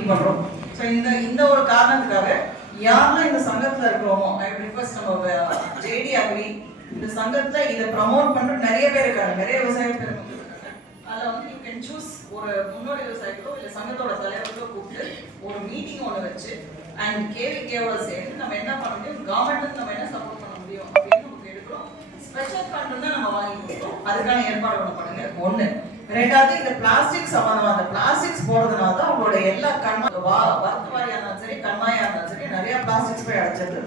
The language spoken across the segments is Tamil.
ஃபீல் பண்றோம். ஸோ இந்த இந்த ஒரு காரணத்துக்காக யாரெல்லாம் இந்த சங்கத்துல இருக்கிறோமோ ஐ ரிக்வஸ்ட் நம்ம ஜேடி அக்ரி இந்த சங்கத்துல இதை ப்ரமோட் பண்ற நிறைய பேர் இருக்காங்க. நிறைய விவசாய பேர். அதில் வந்து யூ கேன் சூஸ் ஒரு முன்னோடி விவசாயிகளோ இல்ல சங்கத்தோட தலைவர்களோ கூப்பிட்டு ஒரு மீட்டிங் ஒன்று வச்சு அண்ட் கேவிகேவோட சேர்ந்து நம்ம என்ன பண்ண முடியும்? கவர்மெண்ட்டுக்கு நம்ம என்ன சப்போர்ட் பண்ண முடியும் அப்படின்னு நமக்கு எடுக்கிறோம் ஸ்பெஷல் ஃபண்ட் தான் நம்ம வாங்கி கொடுத்தோம். அதுக்கான ஏற்பாடு ஒன்று பண்ணுங்க. ஒண்ணு ரெண்டாவது இந்த பிளாஸ்டிக் சம்பந்தமா அந்த பிளாஸ்டிக்ஸ் போடுறதுனால தான் உங்களோட எல்லா கண்மா வா வறுத்து இருந்தாலும் சரி கண்மாயா இருந்தாலும் சரி நிறைய பிளாஸ்டிக்ஸ் போய் அடைச்சிருது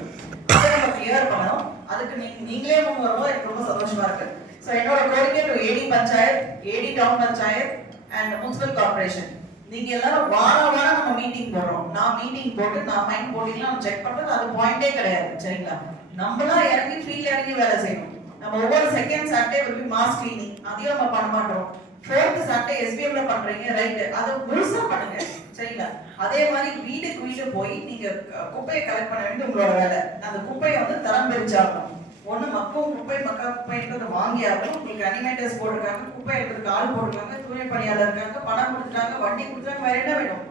அதை நம்ம கிளியர் பண்ணணும். அதுக்கு நீங்க நீங்களே முன் வரும்போது எனக்கு ரொம்ப சந்தோஷமா இருக்கு. ஸோ என்னோட கோரிக்கை to AD panchayat AD town panchayat and municipal corporation நீங்க எல்லாரும் வார வாரம் நம்ம மீட்டிங் போடுறோம். நான் மீட்டிங் போட்டு நான் ஃபைன் போட்டிங்கலாம் செக் பண்றது அது பாயிண்டே கிடையாது. சரிங்களா? நம்மளா இறங்கி ஃபீல்ட் இறங்கி வேலை செய்யணும். நம்ம ஒவ்வொரு செகண்ட் சாட்டே வந்து மாஸ் கிளீனிங் அதையும் நம்ம பண்ண மாட்டோம். ஃபோர்த் சாட்டே எஸ்பிஎம்ல பண்றீங்க ரைட் அதை முழுசா பண்ணுங்க சரிங்களா? அதே மாதிரி வீட்டுக்கு வீடு போய் நீங்க குப்பையை கலெக்ட் பண்ண வேண்டியது உங்களோட வேலை. அந்த குப்பையை வந்து தரம் பிரிச்சாகணும். ஒண்ணு மக்கும் குப்பை மக்கா குப்பைன்றது வாங்கி ஆகணும் உங்களுக்கு அனிமேட்டர்ஸ் போட்டிருக்காங்க குப்பை எடுக்கிறதுக்கு ஆள் போட்டிருக்காங்க தூய்மை பணியாளர் இருக்காங்க பணம் கொடுத்துட்டாங்க வண்டி கொடுத்துட்டாங்க வேற என்ன வேணும்?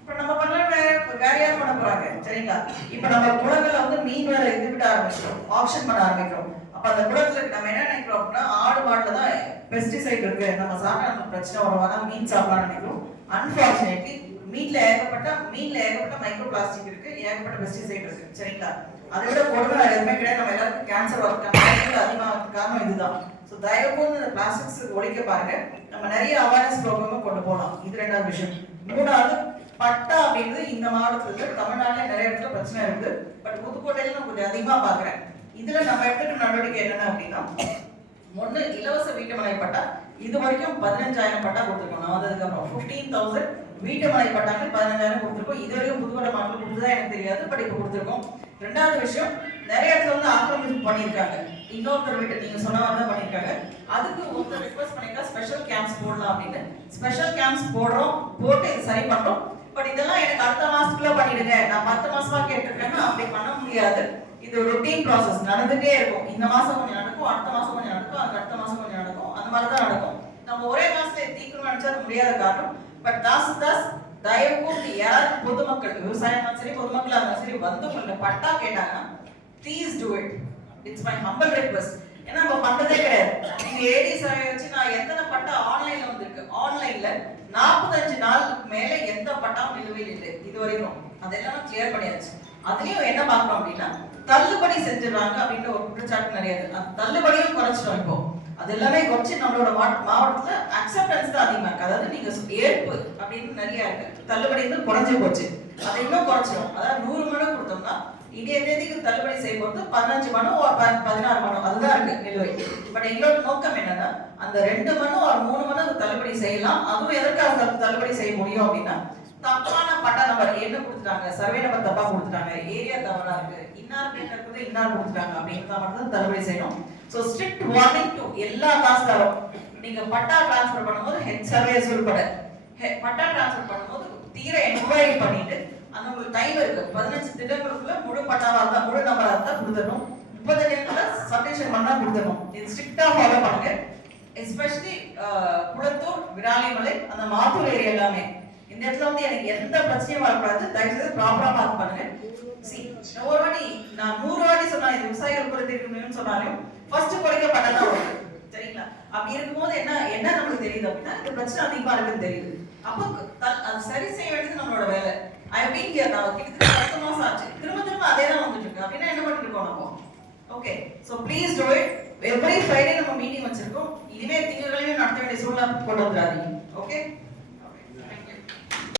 இப்ப நம்ம பண்ணலாம் வேற வேற யார் பண்ண போறாங்க சரிங்களா? இப்ப நம்ம குளங்கள்ல வந்து மீன் வேற இது விட ஆரம்பிச்சிட்டோம் ஆப்ஷன் பண்ண ஆரம்பிக்கிறோம். அப்ப அந்த குளத்துல நம்ம என்ன நினைக்கிறோம் அப்படின்னா ஆடு மாடுல தான் பெஸ்டிசைட் இருக்கு. நம்ம சாப்பிட்டா நமக்கு பிரச்சனை வரும். அதனால மீன் சாப்பிடலாம் நினைக்கிறோம். அன்பார்ச்சுனேட்லி மீன்ல ஏகப்பட்ட மீன்ல ஏகப்பட்ட மைக்ரோ பிளாஸ்டிக் இருக்கு. ஏகப்பட்ட பெஸ்டிசைட் இருக்கு. சரிங்களா? அதை விட கொடுமை எதுவுமே கிடையாது. நம்ம எல்லாருக்கும் கேன்சர் வரதுக்கான அதிகமாக காரணம் இதுதான். ஸோ தயவுபோது இந்த பிளாஸ்டிக்ஸ் ஒழிக்க பாருங்க. நம்ம நிறைய அவேர்னஸ் ப்ரோக்ராமும் கொண்டு போகலாம். இது ரெண்டாவது விஷயம். மூணாவது பட்டா அப்படின்றது இந்த மாவட்டத்துல தமிழ்நாட்டில் நிறைய இடத்துல பிரச்சனை இருக்குது பட் புதுக்கோட்டையில நான் கொஞ்சம் அதிகமாக பார்க்குறேன். இதுல நம்ம எடுத்துட்டு நடவடிக்கை என்னென்ன அப்படின்னா ஒண்ணு இலவச வீட்டுமனை பட்டா இது வரைக்கும் பதினஞ்சாயிரம் பட்டா கொடுத்துருக்கோம். நான் வந்ததுக்கப்புறம் ஃபிஃப்டீன் தௌசண்ட் வீட்டுமனை பட்டாங்க பதினஞ்சாயிரம் கொடுத்துருக்கோம். இது வரைக்கும் புதுக்கோட மக்கள் கொடுத்ததா எனக்கு தெரியாது பட் இப்போ கொடுத்துருக்கோம். ரெண்டாவது விஷயம் நிறைய இடத்துல வந்து ஆக்கிரமிப்பு பண்ணியிருக்காங்க. இன்னொருத்தர் வீட்டு நீங்க சொன்ன மாதிரி தான் பண்ணியிருக்காங்க. அதுக்கு ஒருத்தர் ரிக்வஸ்ட் பண்ணிருக்கா ஸ்பெஷல் கேம்ப்ஸ் போடலாம் அப்படின்னு. ஸ்பெஷல் கேம்ப்ஸ் போடுறோம் போட்டு இது சரி பண்றோம். பட் இதெல்லாம் எனக்கு அடுத்த மாசத்துக்குள்ள பண்ணிடுங்க. நான் பத்து மாசமா கேட்டிருக்கேன்னா அப்படி பண்ண முடியாது. இது ரொட்டீன் ப்ராசஸ் நடந்துட்டே இருக்கும். இந்த மாசம் கொஞ்சம் நடக்கும் அடுத்த மாசம் கொஞ்சம் நடக்கும் அதுக்கு அடுத்த மாசம் கொஞ்சம் நடக்கும். அந்த மாதிரி தான் நடக்கும். நம்ம ஒரே மாசத்துல தீக்கணும் நினைச்சா அது முடியாத காரணம் பட் தாஸ் தாஸ் தயவு கூர்ந்து யார் பொதுமக்கள் விவசாயம் சரி பொதுமக்களா இருந்தாலும் சரி வந்து உங்கள்ட்ட பட்டா கேட்டாங்கன்னா please do it it's my humble request ஏன்னா நம்ம பண்றதே கிடையாது. நீங்க ஏடி சாயை வச்சு நான் எத்தனை பட்டா ஆன்லைன்ல வந்திருக்கு? ஆன்லைன்ல நாற்பத்தஞ்சு நாளுக்கு மேல எந்த பட்டாவும் நிலுவையில் இல்லை. இது வரைக்கும். அதெல்லாம் கிளியர் பண்ணியாச்சு. அதுலயும் என்ன பார்க்கணும் அப்படின்னா தள்ளுபடி செஞ்சிடறாங்க அப்படின்ற ஒரு குற்றச்சாட்டு நிறைய இருக்கு. அந்த தள்ளுபடியும் குறைச்சிட்டோம் இப்போ. அது எல்லாமே குறைச்சி நம்மளோட மாவட்டத்துல அக்செப்டன்ஸ் தான் அதிகமா இருக்கு. அதாவது நீங்க ஏற்பு அப்படின்னு நிறைய இருக்கு. தள்ளுபடி வந்து குறைஞ்சு போச்சு. அதை இன்னும் குறைச்சிடும் அதாவது நூறு மணம் கொடுத்தோம்னா இந்திய தேதிக்கு தள்ளுபடி செய்யும் போது பதினஞ்சு மனு பதினாறு மனு. அதுதான் இருக்கு நிலுவை. பட் எங்களோட நோக்கம் என்னன்னா அந்த ரெண்டு மனு ஒரு மூணு மனு தள்ளுபடி செய்யலாம். அதுவும் எதற்காக தள்ளுபடி செய்ய முடியும் அப்படின்னா தப்பான பட்டா நம்பர் என்ன கொடுத்துட்டாங்க? சர்வே நம்பர் தப்பா கொடுத்துட்டாங்க. ஏரியா தவறா இருக்கு. இன்னார் பேர் இருக்குது இன்னார் கொடுத்துட்டாங்க அப்படின்னு தான் மட்டும் தான் தள்ளுபடி செய்யணும். ஸோ ஸ்ட்ரிக்ட் வார்னிங் டு எல்லா காசுதாரும் நீங்க பட்டா டிரான்ஸ்ஃபர் பண்ணும்போது ஹெட் சர்வேஸ் உட்பட ஹெ- பட்டா டிரான்ஸ்ஃபர் பண்ணும்போது தீர என்கொயரி பண்ணிட்டு அந்த உங்களுக்கு டைம் இருக்கு. பதினஞ்சு திட்டங்களுக்குள்ள முழு பட்டாவா இருந்தா முழு நம்பரா இருந்தா கொடுத்துடணும். முப்பது தினத்துல சப்மிஷன் பண்ணா கொடுத்துடணும். இது ஸ்ட்ரிக்டா ஃபாலோ பண்ணுங்க. எஸ்பெஷலி குளத்தூர் விராலிமலை அந்த மாத்தூர் ஏரியா எல்லாமே. இந்த இடத்துல வந்து எனக்கு எந்த பிரச்சனையும் வரக்கூடாது. தயவுசெய்து ப்ராப்பரா பார்த்து பண்ணுங்க. ஒரு வாட்டி நான் நூறு வாட்டி சொன்னா இது விவசாயிகள் குறைத்திருக்கணும்னு சொன்னாலும் ஃபர்ஸ்ட் குறைக்கப்பட்டதான் வருது சரிங்களா? அப்படி இருக்கும்போது என்ன என்ன நமக்கு தெரியுது அப்படின்னா இந்த பிரச்சனை அதிகமா இருக்குன்னு தெரியுது. அப்போ அது சரி செய்ய வேண்டியது நம்மளோட வேலை. ஐ பீன் ஹியர் நான் கிட்டத்தட்ட பத்து மாசம் ஆச்சு. திரும்ப திரும்ப அதே தான் வந்துட்டு இருக்கு. அப்படின்னா என்ன பண்ணிட்டு இருக்கோம் நம்ம? Okay so please do it every Friday நம்ம மீட்டிங் வச்சிருக்கோம். இனிமே திங்கட்கிழமையும் நடத்த வேண்டிய சூழ்நிலை கொண்டு வந்துடாதீங்க. ஓகே